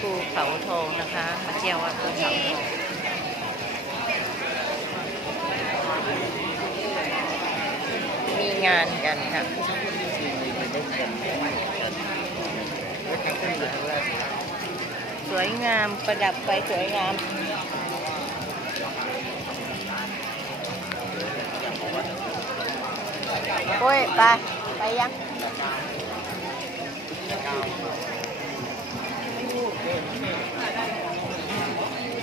ภูเขาทองนะคะ มาเที่ยววัดภูเขาทองมีงานกันค่ะสวยงามประดับไฟสวยงามโอ้ยไปไปยัง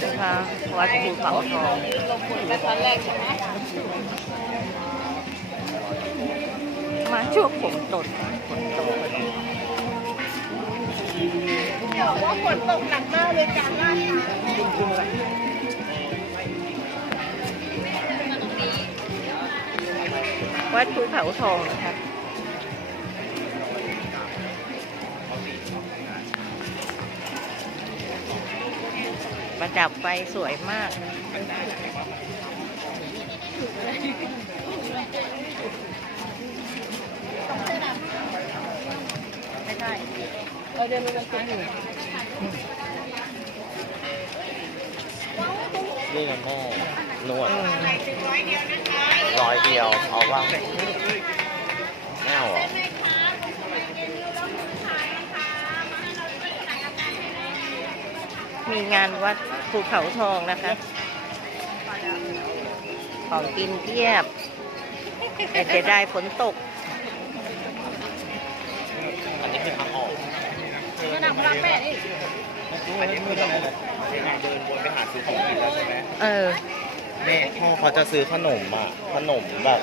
นะคะ วัดภูเขาทองลงทุนกันตอนแรกใช่ไหมมาช่วงผมตดฝนตกเดี๋ยวว่าฝนตกหนักมากเลยการลาดวัดภูเขาทองนะคะ ประดับไฟสวยมาก ไม่ได้เราเดินไปตรงนี้นี่ไงแม่นวดร้อยเดียว เอาบ้าง มีงานวัดภูเขาทองนะคะ ของกินเทียบ แต่จะได้ฝนตก อันนี้คือทางออกระดับรับแม่นี่อันนี้คือเราเดินวนไปหาซื้อของกินแล้วใช่ไหมเออแม่พ่อเขาจะซื้อขนมอะ ขนมแบบ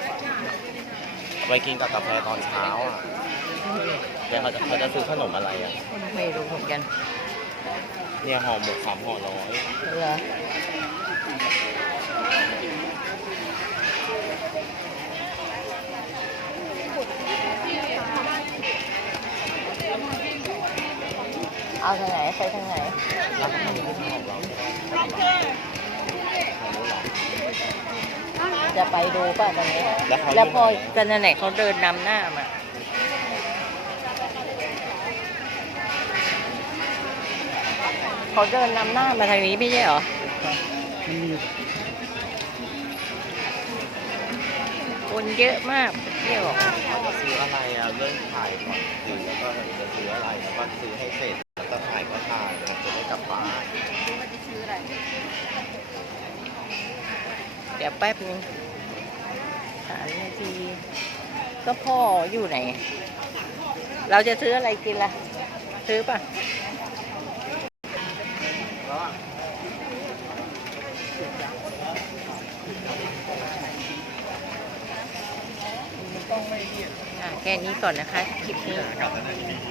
ไปกินกับกาแฟตอนเช้าอะเดี๋ยวเขาจะเขาจะซื้อขนมอะไรอะ ไม่รู้เหมือนกัน เนี่ยห่อหมกสามห่อร้อยเหรอเอาทางไหนไปทางไหนแล้วขนมที่ของเราของรู้หรอจะไปดูป่ะตรงนี้ แล้วเขาแล้วพอกันนั่นแหละเขาเดินนำหน้ามา เขาเดินนำหน้ามาทางนี้ไม่ใช่เหรอคนเยอะมากเที่ยวเขาจะซื้ออะไรอะเริ่มถ่ายก่อนซื้อแล้วก็จะซื้ออะไรแล้วก็ซื้อให้เสร็จแล้วก็ถ่ายก็ถ่ายแล้วจะได้กลับบ้านเดี๋ยวแป๊บนึงสามนาทีก็พ่ออยู่ไหน เราจะซื้ออะไรกินล่ะ ซื้อป่ะอะ แค่นี้ก่อนนะคะคลิปนี้